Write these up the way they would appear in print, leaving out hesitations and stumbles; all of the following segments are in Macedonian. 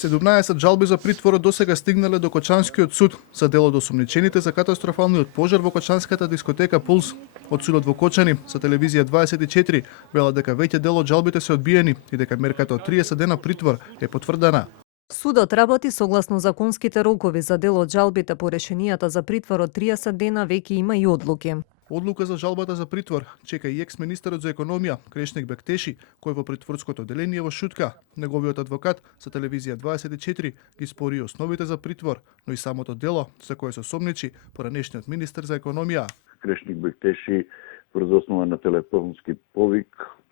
17 жалби за притворот досега стигнале до Кочанскиот суд за дел од осумничените за катастрофалниот пожар во Кочанската дискотека Пулс. Од судот во Кочани со телевизија 24 велат дека веќе дел од жалбите се одбиени и дека мерката од 30 дена притвор е потврдена. Судот работи согласно законските рокови за дел од жалбите по решенијата за притвор од 30 дена, веќе има и одлуки. Одлука за жалбата за притвор чека и екс-министерот за економија Крешник Бектеши, кој во притворското одделение во шутка. Неговиот адвокат за телевизија 24 ги спори основите за притвор, но и самото дело за кое се сомничи поранешниот министер за економија. Крешник Бектеши врз основа на телефонски повик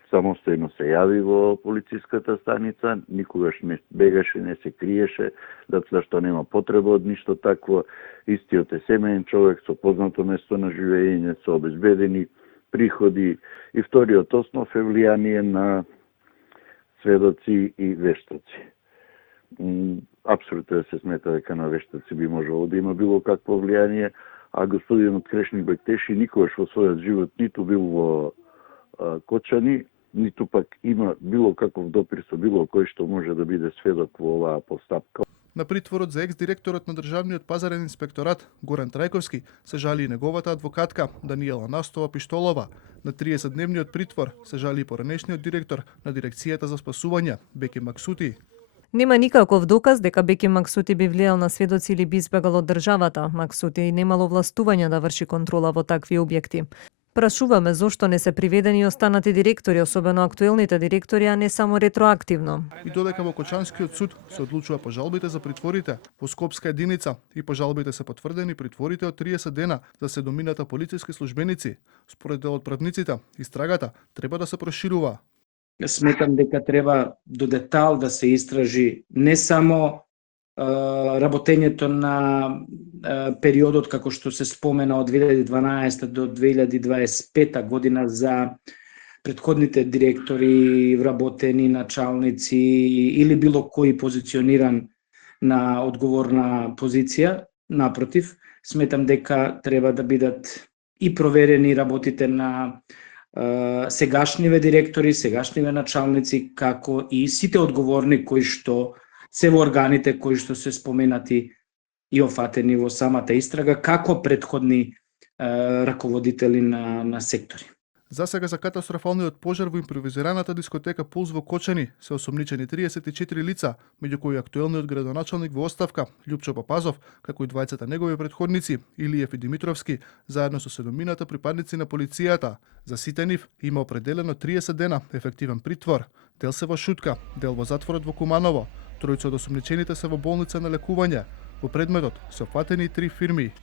самостојно се јави во полициската станица, никогаш не бегаше, не се криеше, затоа што нема потреба од ништо такво. Истиот е семеен човек со познато место на живење, со обезбедени приходи и вториот основ е влијание на сведоци и вештаци. Апсолутно се смета дека на вештаци би можело да има било какво влијание, а господинот Крешник Бектеши никогаш во својот живот ниту бил во Кочани, ниту пак има било каков допир со било кој што може да биде сведок во оваа постапка. На притворот за екс-директорот на Државниот пазарен инспекторат Горан Трајковски се жали и неговата адвокатка Даниела Настова Пиштолова. На 30-дневниот притвор се жали и поранешниот директор на дирекцијата за спасување Беки Максути. Нема никаков доказ дека Беки Максути би влијал на сведоци или би избегал од државата. Максути немало властување да врши контрола во такви објекти. Прашуваме зошто не се приведени останати директори, особено актуелните директори, а не само ретроактивно. И додека во Кочанскиот суд се одлучува по жалбите за притворите во Скопска единица и по жалбите се потврдени притворите од 30 дена за 7 полициски службеници, според дел од правниците, истрагата треба да се проширува. Сметам дека треба до детал да се истражи не само работењето на периодот како што се спомена од 2012 до 2025 година за претходните директори, вработени, началници или било кој позициониран на одговорна позиција. Напротив, сметам дека треба да бидат и проверени работите на сегашниве директори, сегашниве началници, како и сите одговорни кои што се во органите кои што се споменати и офатени во самата истрага, како претходни раководители на сектори. За сега за катастрофалниот пожар во импровизираната дискотека Пулс во Кочани се осомничени 34 лица, меѓу кои актуелниот градоначалник во оставка Љупчо Папазов, како и двајцата негови претходници Илиев и Димитровски, заедно со 7 припадници на полицијата. За сите нив има определено 30 дена ефективен притвор. Дел се во Шутка, дел во затворот во Куманово. Тројца од осумничените се во болница на лекување. Во предметот се опфатени 3 фирми.